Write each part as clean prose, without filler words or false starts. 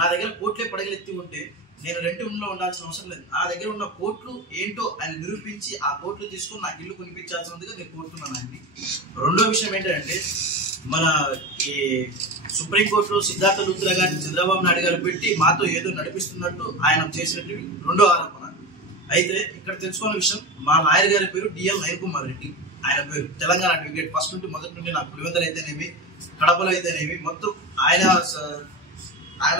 నా దగ్గర కోట్లే పడగలెత్తి ఉంటే నేను రెంట్ రూమ్లో ఉండాల్సిన అవసరం లేదు. నా దగ్గర ఉన్న కోట్లు ఏంటో అని నిరూపించి ఆ కోట్లు తీసుకొని నాకు ఇల్లు కొనిపించాల్సినదిగా నేను కోరుతున్నానండి. రెండో విషయం ఏంటంటే, మన ఈ సుప్రీంకోర్టులో సిద్ధార్థ లూత్రా గారిని చంద్రబాబు నాయుడు గారు పెట్టి మాతో ఏదో నడిపిస్తున్నట్టు ఆయన చేసినట్టు రెండో ఆరోపణ. అయితే ఇక్కడ తెలుసుకున్న విషయం, మా లాయర్ గారి పేరు డిఎల్ నయన్ కుమార్ రెడ్డి. ఆయన పేరు తెలంగాణ అడ్వకేట్. ఫస్ట్ నుండి మొదటి నుండి నాకు పులివెందులు అయితేనేమి, కడపలో అయితేనేమి మొత్తం ఆయన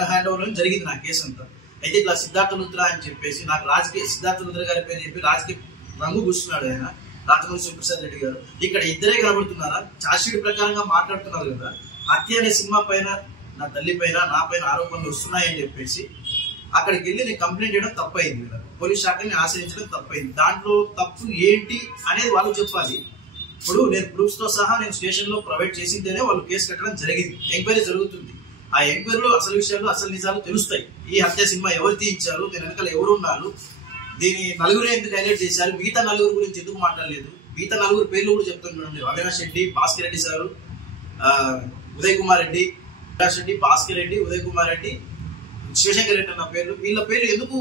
హ్యాండ్ ఓవర్ జరిగింది నా కేసు అంతా. అయితే ఇట్లా సిద్ధార్థ లూత్రా అని చెప్పేసి నాకు రాజకీయ సిద్ధార్థ లూత్రా గారి పేరు చెప్పి రాజకీయ రంగు కూర్చున్నాడు ఆయన, రాజమౌళి శివప్రసాద్ రెడ్డి గారు. ఇక్కడ ఇద్దరే కనబడుతున్నారా? ఛార్జ్షీట్ ప్రకారంగా మాట్లాడుతున్నారు కదా, హత్య అనే సినిమా పైన నా తల్లి పైన నా పైన ఆరోపణలు వస్తున్నాయని చెప్పేసి అక్కడికి వెళ్ళి నేను కంప్లైంట్ చేయడం తప్పైంది కదా, పోలీస్ శాఖని ఆశ్రయించడం తప్పైంది. దాంట్లో తప్పు ఏంటి అనేది వాళ్ళు చెప్పాలి. ఇప్పుడు నేను ప్రూఫ్స్ తో సహా నేను స్టేషన్ లో ప్రొవైడ్ చేసిందేనే వాళ్ళు కేసు కట్టడం జరిగింది. ఎంక్వైరీ జరుగుతుంది. ఆ ఎంక్వైరీలో అసలు విషయాలు అసలు నిజాలు తెలుస్తాయి. ఈ హత్య సినిమా ఎవరు తీయించారు, దీని వెనకాల ఎవరు ఉన్నారు, దీని నలుగురు ఎందుకు హైలైట్ చేశారు, మిగతా నలుగురు గురించి ఎందుకు మాట్లాడలేదు, మిగతా నలుగురు పేర్లు కూడా చెప్తాను చూడండి. అవినాష్ రెడ్డి, భాస్కర్ రెడ్డి సారు, ఉదయ్ కుమార్ రెడ్డి, అవినాష్ రెడ్డి, భాస్కర్ రెడ్డి, ఉదయ్ కుమార్ రెడ్డి, శివశంకర్ రెడ్డి అన్న పేర్లు, వీళ్ళ పేర్లు ఎందుకు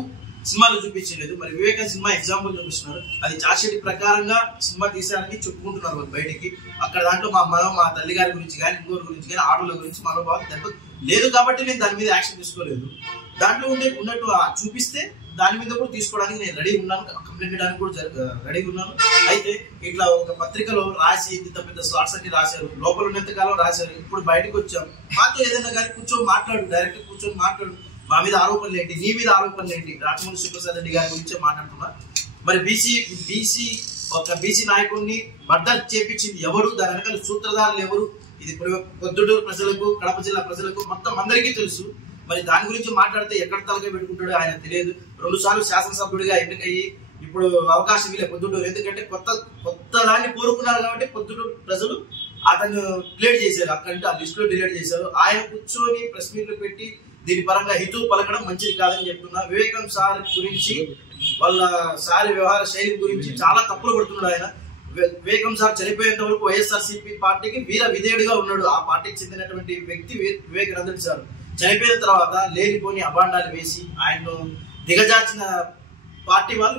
సినిమాలో చూపించలేదు? మరి వివేకం సినిమా ఎగ్జాంపుల్ చూపిస్తున్నారు. అది ఛార్జ్షీట్ ప్రకారంగా సినిమా తీసారని చెప్పుకుంటున్నారు వాళ్ళు బయటికి. అక్కడ దాంట్లో మా తల్లి గారి గురించి కానీ ఇంకోరి గురించి కానీ ఆటోల గురించి మనోభావం దెబ్బ లేదు కాబట్టి నేను దాని మీద యాక్షన్ తీసుకోలేదు. దాంట్లో ఉన్నట్టు చూపిస్తే దాని మీద కూడా తీసుకోవడానికి నేను రెడీ ఉన్నాను, కంప్లైంట్ చేయడానికి కూడా రెడీ ఉన్నాను. అయితే ఇట్లా ఒక పత్రికలో రాసి ఇంత పెద్ద స్లాట్స్ అన్ని రాశారు, లోపల ఉన్నంత కాలం రాశారు. ఇప్పుడు బయటకు వచ్చాం, మాతో ఏదైనా కానీ కూర్చొని మాట్లాడు, డైరెక్ట్ కూర్చొని మాట్లాడు, మా మీద ఆరోపణలు ఏంటి, నీ మీద ఆరోపణలు ఏంటి, రాజమౌళి శివప్రసాద్ రెడ్డి గారి గురించే మాట్లాడుతున్నా. మరి బీసీ నాయకుడిని మర్డర్ చేపించింది ఎవరు, దాని వెనకాల సూత్రధారులు ఎవరు, ఇది పొద్దుటూరు ప్రజలకు, కడప జిల్లా ప్రజలకు మొత్తం అందరికీ తెలుసు. మరి దాని గురించి మాట్లాడితే ఎక్కడ తలగా పెట్టుకుంటాడో ఆయన తెలియదు. 2 సార్లు శాసనసభ్యుడిగా ఎన్నికయ్యి ఇప్పుడు అవకాశం ఇలే పొద్దుటూరు. ఎందుకంటే కొత్త దాన్ని కోరుకున్నారు కాబట్టి పొద్దుటూరు ప్రజలు అతను డిలీట్ చేశారు, అక్కడంటే ఆ లిస్ట్ లో డిలీట్ చేశారు. ఆయన కూర్చొని ప్రెస్ మీట్లు పెట్టి దీని పరంగా హితూ పలకడం మంచిది కాదని చెప్తున్నా. వివేకం సార్ గురించి, వాళ్ళ సార్ వ్యవహార శైలి గురించి చాలా తప్పులు పడుతున్నాడు ఆయన. వివేకం సార్ చనిపోయేంత వరకు వైఎస్ఆర్సీపీ పార్టీకి వీర విధేయుడిగా ఉన్నాడు. ఆ పార్టీకి చెందినటువంటి వ్యక్తి వివేకానంద సార్ చనిపోయిన తర్వాత లేనిపోని అభాండాలు వేసి ఆయన్ను దిగజార్చిన పార్టీ వాళ్ళు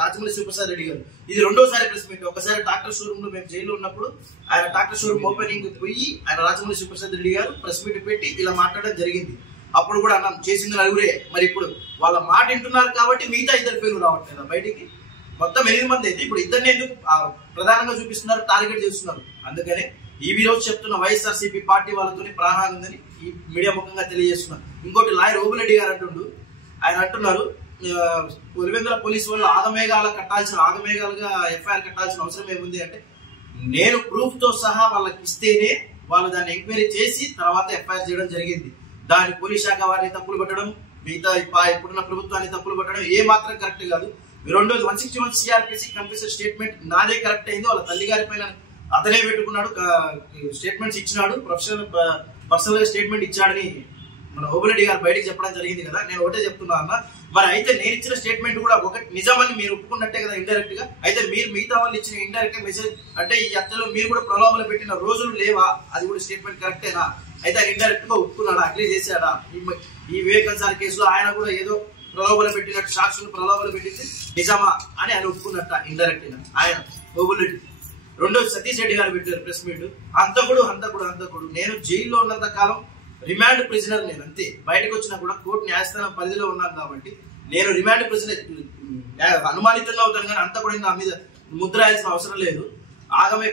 రాజమౌళి శివప్రసాద్ రెడ్డి గారు. ఇది రెండోసారి ప్రెస్ మీట్. ఒకసారి డాక్టర్ షోరూమ్ లో మేము జైల్లో ఉన్నప్పుడు ఆయన డాక్టర్ షోరూమ్ ఓపెనింగ్ పోయి ఆయన రాజమౌళి శివప్రసాద్ రెడ్డి గారు ప్రెస్ మీట్ పెట్టి ఇలా మాట్లాడడం జరిగింది. అప్పుడు కూడా అన్నాం చేసింది నలుగురే. మరి ఇప్పుడు వాళ్ళ మాట వింటున్నారు కాబట్టి మిగతా 2 పేర్లు రావట్లేదు బయటికి. మొత్తం 8 మంది అయితే ఇప్పుడు 2 ఎందుకు ప్రధానంగా చూపిస్తున్నారు, టార్గెట్ చేస్తున్నారు. అందుకనే ఈ రోజు చెప్తున్న వైఎస్ఆర్సీపీ పార్టీ వాళ్ళతోని ప్రాణాలు ఉందని ఈ మీడియా ముఖంగా తెలియజేస్తున్నారు. ఇంకోటి లాయర్ ఓబులెడ్డి గారు ఆయన అంటున్నారు, పులివెందుల పోలీసు వాళ్ళు ఆగమేఘాలుగా ఎఫ్ఐఆర్ కట్టాల్సిన అవసరం ఏముంది అంటే, నేను ప్రూఫ్ తో సహా వాళ్ళకి ఇస్తేనే వాళ్ళు దాన్ని ఎంక్వైరీ చేసి తర్వాత ఎఫ్ఐఆర్ చేయడం జరిగింది. దాని పోలీస్ శాఖ వారిని తప్పులు పట్టడం, మిగతా ఇప్పుడున్న ప్రభుత్వాన్ని తప్పులు పట్టడం ఏ మాత్రం కరెక్ట్ కాదు. రెండోది 161 సిఆర్పిసి కన్ఫెషన్ స్టేట్మెంట్ నాదే కరెక్ట్ అయింది. వాళ్ళ తల్లి గారి పైన అతనే పెట్టుకున్నాడు, స్టేట్మెంట్స్ ఇచ్చినాడు, పర్సనల్ గా స్టేట్మెంట్ ఇచ్చాడని మన ఓబులెడ్డి గారు బయటకు చెప్పడం జరిగింది కదా. నేను ఒకటే చెప్తున్నా అన్న, మరి అయితే నేను ఇచ్చిన స్టేట్మెంట్ కూడా ఒకటి నిజమని మీరు ఒప్పుకున్నట్టే కదా ఇండైరెక్ట్ గా. అయితే మీరు మిగతా వాళ్ళు ఇచ్చిన ఇండైరెక్ట్ మెసేజ్ అంటే ఈ హత్యలో మీరు కూడా ప్రలోభాలు పెట్టిన రోజులు లేవా, అది కూడా స్టేట్మెంట్ కరెక్టేనా? అయితే ఇండైరెక్ట్ గా ఒప్పుకున్నాడా, అగ్రీ చేశాడా? ఈ వివేకం సార్ కేసులో ఆయన కూడా ఏదో ప్రలోభాలు పెట్టినట్టు, సాక్షులు ప్రలోభాలు పెట్టింది నిజమా అని ఆయన ఒప్పుకున్నట్ట ఇండైరెక్ట్ గా ఆయన ఓబులెడ్డి. రెండోది సతీష్ రెడ్డి గారు పెట్టారు ప్రెస్ మీట్. హంతకుడు నేను జైల్లో ఉన్నంత కాలం రిమాండ్ ప్రిజనర్, నేను అంతే. బయటకు వచ్చినా కూడా కోర్టు న్యాయస్థానం పరిధిలో ఉన్నాను కాబట్టి నేను రిమాండ్ ప్రిజనర్, అనుమానితంగా అవుతాను కానీ అంతా కూడా నా మీద ముద్ర వేయాల్సిన అవసరం లేదు.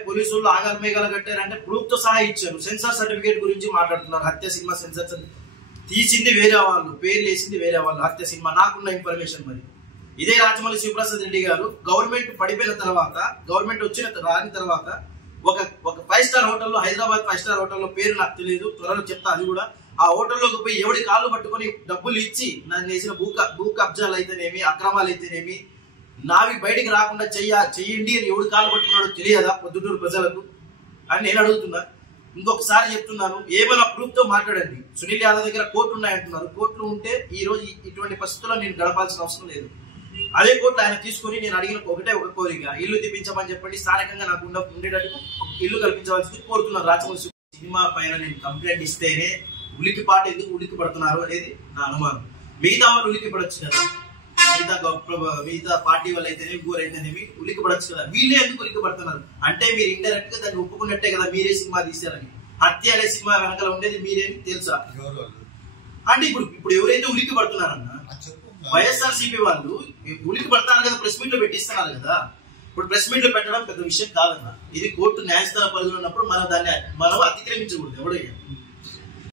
పోలీసు వాళ్ళు ఆగమేఘాలు కట్టారంటే ప్రూఫ్ తో సహా ఇచ్చారు. సెన్సార్ సర్టిఫికేట్ గురించి మాట్లాడుతున్నారు. హత్య సినిమా సెన్సార్ తీసింది వేరే వాళ్ళు, పేర్లు వేసింది వేరే వాళ్ళు. హత్య సినిమా నాకున్న ఇన్ఫర్మేషన్. మరి ఇదే రాజమౌళి శివప్రసాద్ రెడ్డి గారు గవర్నమెంట్ పడిపోయిన తర్వాత, గవర్నమెంట్ రాని తర్వాత ఒక 5 స్టార్ హోటల్లో, హైదరాబాద్ 5 స్టార్ హోటల్లో, పేరు నాకు తెలియదు, త్వరలో చెప్తా అది కూడా. ఆ హోటల్లోకి పోయి ఎవడి కాళ్ళు పట్టుకొని డబ్బులు ఇచ్చి నన్ను చేసిన భూ కబ్జాలు అయితేనేమి, అక్రమాలు అయితేనేమి, నావి బయటికి రాకుండా చెయ్యండి అని ఎవడి కాళ్ళు పట్టుకున్నాడో తెలియదా పొద్దుటూరు ప్రజలకు అని నేను అడుగుతున్నా. ఇంకొకసారి చెప్తున్నాను, ఏమైనా ప్రూఫ్ తో మాట్లాడండి. సునీల్ యాదవ్ దగ్గర కోర్టు ఉన్నాయంటున్నారు. కోర్టులు ఉంటే ఈ రోజు ఇటువంటి పరిస్థితుల్లో నేను గడపాల్సిన అవసరం లేదు. అదే కోర్టు ఆయన తీసుకొని నేను అడిగిన ఒకటే ఒక కోరిక, ఇల్లు తెప్పించమని చెప్పండి, స్థానికంగా నాకు ఉండేటట్టు ఇల్లు కల్పించవలసింది కోరుతున్నారు. రాజమౌళి సినిమా పైన నేను కంప్లైంట్ ఇస్తేనే ఉలికిపాటు ఎందుకు ఉలికి పడుతున్నారు అనేది నా అనుమానం. మిగతా వాళ్ళు ఉలికి పడొచ్చు కదా, మిగతా పార్టీ వాళ్ళు అయితేనే ఇంకోరు అయితేనేమి ఉలికి పడొచ్చు కదా, వీళ్ళే ఎందుకు ఉలికి పడుతున్నారు అంటే మీరు ఇండైరెక్ట్ గా దాన్ని ఒప్పుకున్నట్టే కదా మీరే సినిమా తీశారని. హత్య అనే సినిమా వెనకాల ఉండేది మీరేమి తెలుసా అంటే ఇప్పుడు ఎవరైతే ఉలికి పడుతున్నారన్న వైఎస్ఆర్సీపీ వాళ్ళు ఉలికి పడతారు కదా, ప్రెస్ మీట్ లో పెట్టిస్తున్నారు కదా. ఇప్పుడు ప్రెస్ మీట్ లో పెట్టడం పెద్ద విషయం కాదన్న, ఇది కోర్టు న్యాయస్థాన పరిధిలో ఉన్నప్పుడు మనం దాన్ని అతిక్రమించకూడదు ఎవడైనా.